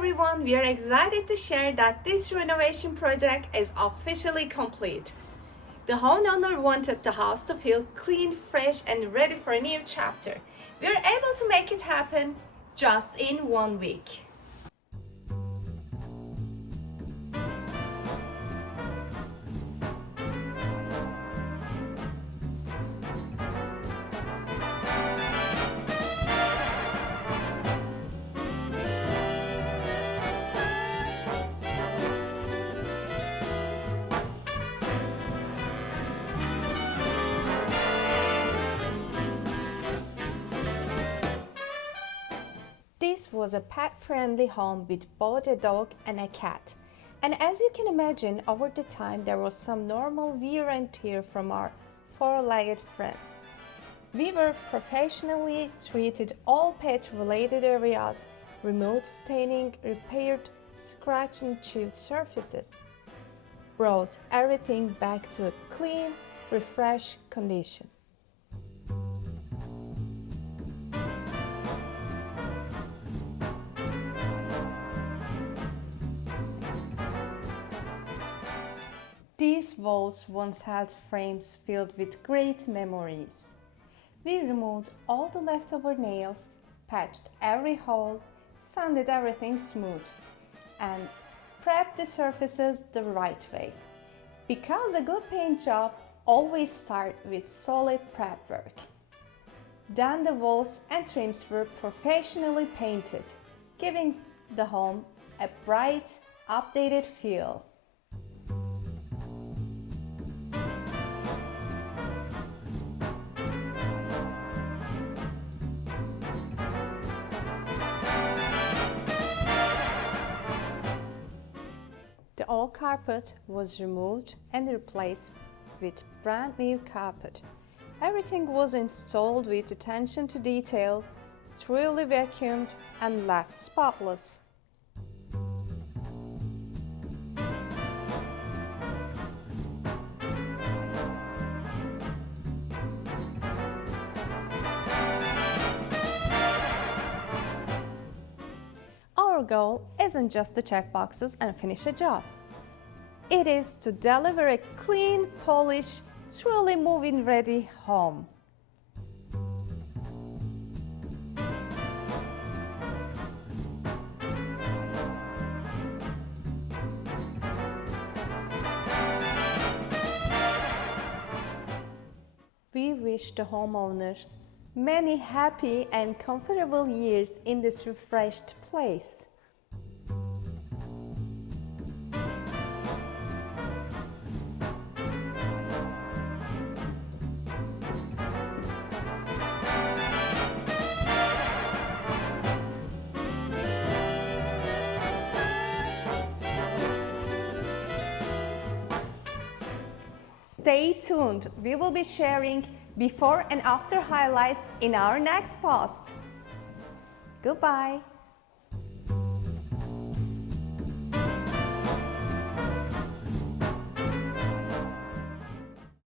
everyone, we are excited to share that this renovation project is officially complete. The homeowner wanted the house to feel clean, fresh, and ready for a new chapter. We are able to make it happen just in 1 week. This was a pet-friendly home with both a dog and a cat. And as you can imagine, over the time there was some normal wear and tear from our four-legged friends. We were professionally treated all pet-related areas, removed staining, repaired scratch and chewed surfaces, brought everything back to a clean, refreshed condition. These walls once held frames filled with great memories. We removed all the leftover nails, patched every hole, sanded everything smooth, and prepped the surfaces the right way. Because a good paint job always starts with solid prep work. Then the walls and trims were professionally painted, giving the home a bright, updated feel. The old carpet was removed and replaced with brand new carpet. Everything was installed with attention to detail, thoroughly vacuumed and left spotless. Our goal isn't just to check boxes and finish a job. It is to deliver a clean, polished, truly move-in ready home. We wish the homeowner many happy and comfortable years in this refreshed place. Stay tuned, we will be sharing before and after highlights in our next post. Goodbye!